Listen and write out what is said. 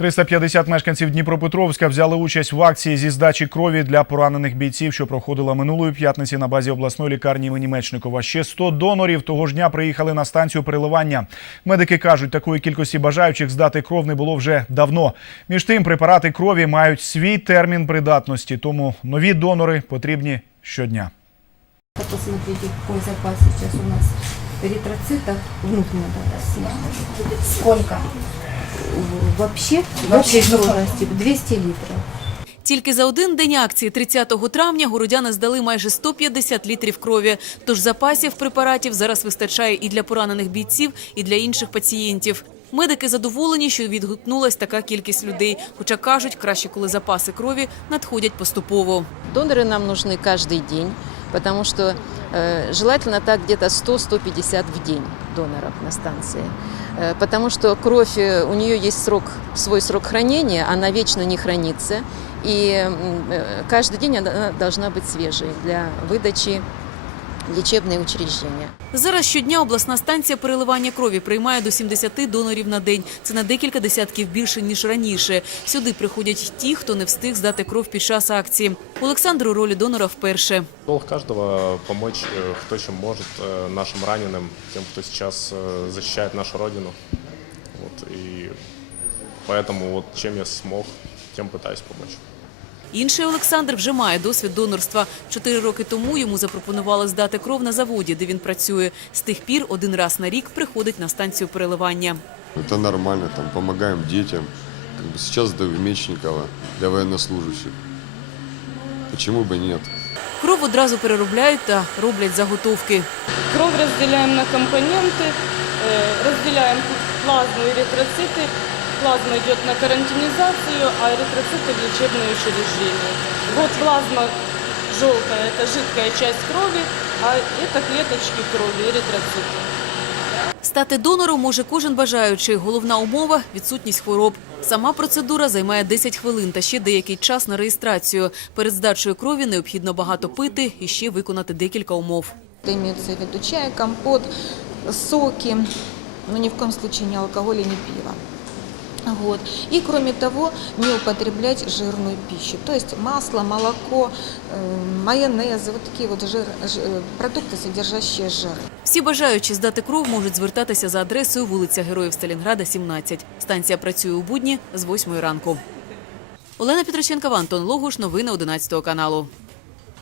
350 мешканців Дніпропетровська взяли участь в акції зі здачі крові для поранених бійців, що проходила минулої п'ятниці на базі обласної лікарні імені Мечникова. Ще 100 донорів того ж дня приїхали на станцію переливання. Медики кажуть, такої кількості бажаючих здати кров не було вже давно. Між тим, препарати крові мають свій термін придатності, тому нові донори потрібні щодня. Посмотрите, какой запас сейчас у нас эритроцитов внутреннего Сколько? Вообще, в общей сложности 200 литров. Тільки за один день акції 30 травня городяни здали майже 150 літрів крові. Тож запасів препаратів зараз вистачає і для поранених бійців, і для інших пацієнтів. Медики задоволені, що відгукнулась така кількість людей. Хоча кажуть, краще, коли запаси крові надходять поступово. Доноры нам нужны каждый день, потому что э, желательно так где-то 100-150 в день доноров на станции. Э, потому что кровь, э, у нее есть срок, свой срок хранения, она вечно не хранится. И м, э, каждый день она должна быть свежей для выдачи в лечебные учреждения. Зараз щодня обласна станція переливання крові приймає до 70 донорів на день. Це на декілька десятків більше ніж раніше. Сюди приходять ті, хто не встиг здати кров під час акції. Олександр у ролі донора вперше. Долг каждого помочь, э, кто чем может, э, нашим раненым, тем, кто сейчас э, защищает нашу родину. Вот, и поэтому вот чем я смог, тем пытаюсь помочь. Інший Олександр вже має досвід донорства. Чотири роки тому йому запропонували здати кров на заводі, де він працює. З тих пір один раз на рік приходить на станцію переливання. Это нормально, там помогаем детям. Как бы сейчас до Мечникова для военнослужащих. Почему бы нет? Кров одразу переробляють та роблять заготовки. Кровь разделяем на компоненты, э, разделяем плазму и эритроциты. Плазма идет на карантинизацию, а эритроциты в лечебные учреждения. Вот плазма желтая, это жидкая часть крови, а это клеточки крови, эритроциты. Стати донором може кожен бажаючий. Головна умова – відсутність хвороб. Сама процедура займає 10 хвилин та ще деякий час на реєстрацію. Перед здачею крові необхідно багато пити і ще виконати декілька умов. Это имеется в виду чай, компот, соки, но ни в коем случае не алкоголь и не пиво. Вот. И кроме того, не употреблять жирную пищу, то есть масло, молоко, э, майонез, вот такие вот жир, ж- э, продукты, содержащие жиры. Всі бажаючі здати кров можуть звертатися за адресою вулиця Героїв Сталінграда, 17. Станція працює у будні з 8 ранку. Олена Петроченкова, Антон Логуш. Новини 11 каналу.